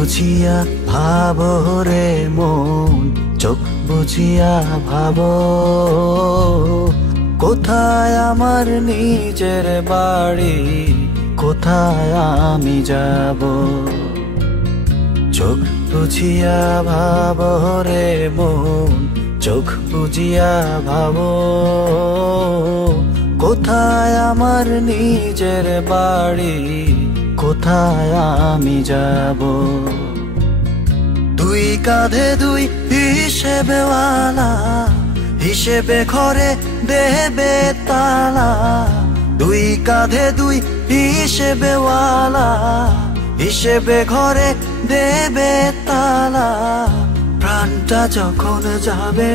বুঝিয়া ভাবো রে মন, চোখ বুঝিয়া ভাবো, কোথায় আমার নিজের বাড়ি, কোথায় আমি যাব। চোখ বুঝিয়া ভাবো রে মন, চোখ বুঝিয়া ভাবো, কোথায় আমার নিজের বাড়ি, কোথায় আমি যাব। দুই কাঁধে দুই হিসেবেওয়ালা, হিসেবে ঘরে দেবে তালা। দুই কাঁধে দুই হিসেবেওয়ালা, হিসেবে ঘরে দেবে তালা। প্রাণটা যখন যাবে,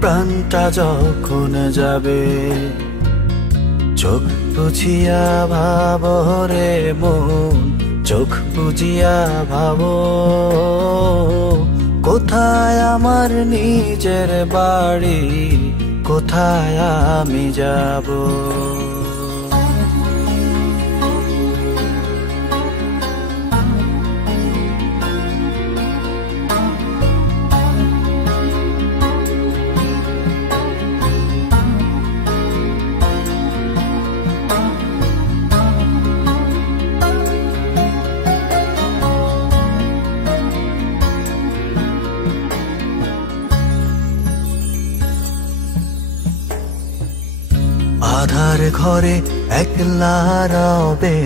প্রাণটা যখন যাবে, চোখ বুঝিয়া ভাবো রে মন, চোখ বুঝিয়া ভাবো, কোথায় আমার নিজের বাড়ি, কোথায় আমি যাব। আধার ঘরে একলা রবে,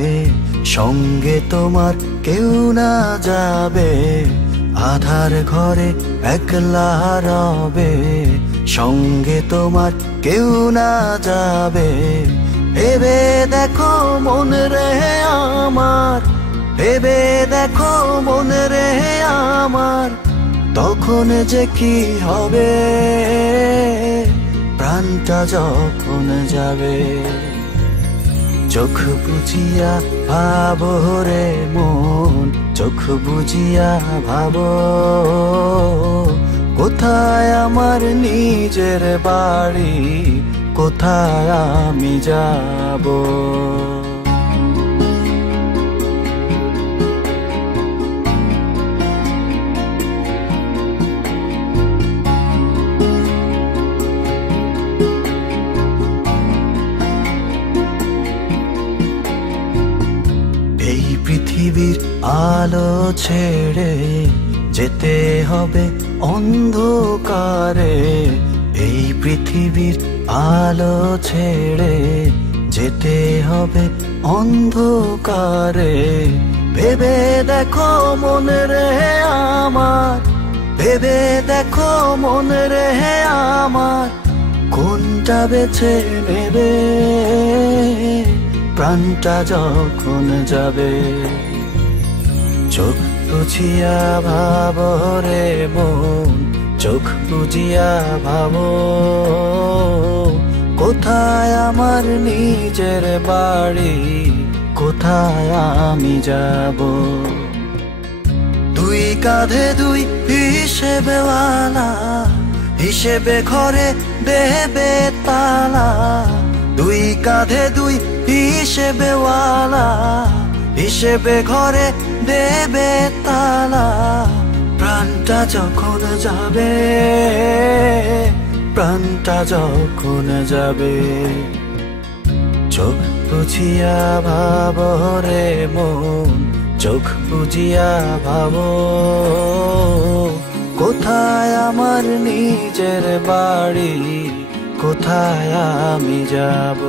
সঙ্গে তোমার কেউ না যাবে। আধার ঘরে একলা রবে, সঙ্গে তোমার কেউ না যাবে। ভেবে দেখো মন রে আমার, ভেবে দেখো মন রে আমার, তখন যে কি হবে প্রাণটা যখন যাবে। চোখ বুঝিয়া ভাবো রে মন, চোখ বুঝিয়া ভাবো, কোথায় আমার নিজের বাড়ি, কোথায় আমি যাব। পৃথিবীর আলো ছেড়ে যেতে হবে অন্ধকারে। এই পৃথিবীর আলো ছেড়ে যেতে হবে অন্ধকারে। ভেবে দেখো মন রে আমার, ভেবে দেখো মন রে আমার, কোনটা বেছে নেবে প্রাণটা যখন যাবে। চোখ বুঝিয়া ভাবো রে মন, চোখ বুঝিয়া ভাবো, কোথায় আমার নিজের বাড়ি, কোথায় আমি যাব। দুই কাঁধে দুই হিসেবেওয়ালা, হিসেবে ঘরে দেবে তালা। দুই কাঁধে দুই হিসেবেওয়ালা, হিসেবে ঘরে দেবে তালা। প্রাণটা যখন যাবে, প্রাণটা যখন যাবে, চোখ বুঝিয়া ভাবো রে মন, চোখ বুঝিয়া ভাবো, কোথায় আমার নিজের বাড়ি, কোথায় আমি যাব।